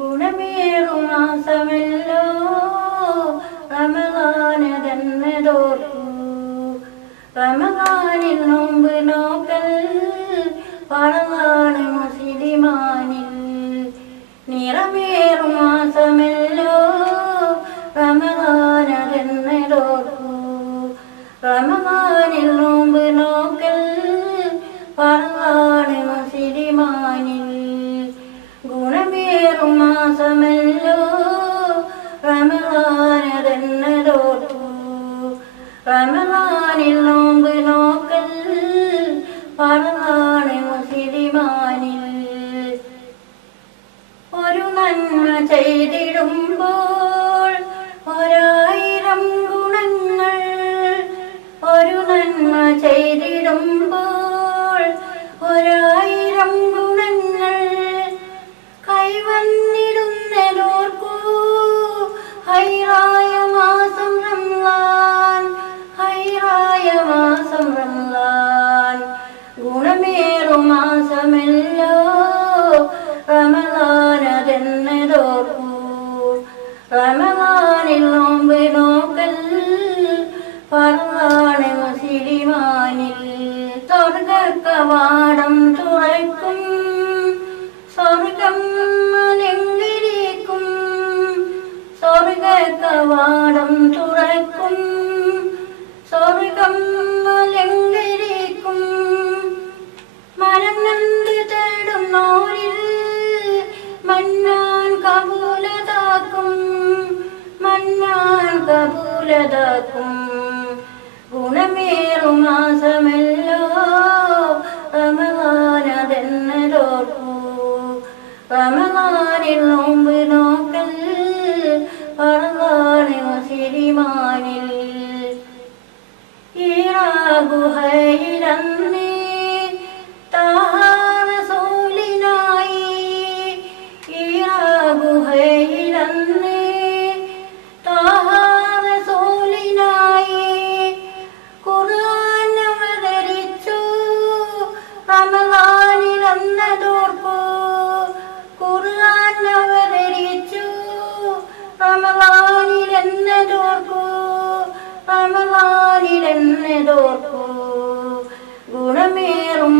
ഗുണമേറും മാസമല്ലോ റമളാനതെന്നതോർക്കൂ. റമളാനിൽ നോമ്പ് നോക്കൽ ഫർളാണ് മുസ്ലിമാനിൽ. നിറമേറും മാസമല്ലോ റമളാനതെന്നതോർക്കൂ. റമളാനിൽ നോമ്പ് നോക്കൽ ഫർളാണ് മുസ്ലിമാനിൽ. ഗുണമേറും മാസമല്ലോ റമളാനതെന്നതോർക്കൂ. റമളാനിൽ നോമ്പ് നോക്കൽ ഫർളാണ് മുസ്ലിമാനിൽ. ഒരു നന്മ ചെയ്തിടുമ്പോൾ 1000 ഗുണങ്ങൾ. ഒരു നന്മ ചെയ്തിടുമ്പോൾ 1000 ഗുണങ്ങൾ കൈവന്നിടുന്നതോർക്കൂ. ഹൈറായ മാസം റമളാൻ, ഹൈറായ മാസം റമളാൻ. ഗുണമേറും മാസമല്ലോ റമളാനതെന്നതോർക്കൂ. റമളാനിൽ നോമ്പ് നോക്കൽ ഫർളാണ് മുസ്ലിമാനിൽ. സ്വർഗ്ഗകവാടം തുറക്കും, സ്വർഗം അലങ്കരിക്കും. സ്വർഗ്ഗകവാടം തുറക്കും, സ്വർഗം അലങ്കരിക്കും. മനം നന്ദി തേടുന്നോരിൽ മന്നാൻ കബൂലതാക്കും, മന്നാൻ കബൂലതാക്കും. ഗുണമേറും മാസമല്ലോ റമളാനതെന്നതോർക്കൂ. റമളാനിൽ നോമ്പ് നോക്കൽ ഫർളാണ് മുസ്ലിമാനിൽ. ഹീറാ ഗുഹയിലന്നേ താഹ റസൂലിനായി. ഹീറാ ഗുഹയിലന്നേ താഹ റസൂലിനായി. ഖുർആൻ അവതരിച്ചു റമളാനിലെന്നതോർക്കൂ. ഖുർആൻ അവതരിച്ചു റമളാനിലെന്നതോർക്കൂ. റമളാനിലെന്നതോർക്കൂ. ഗുണമേറും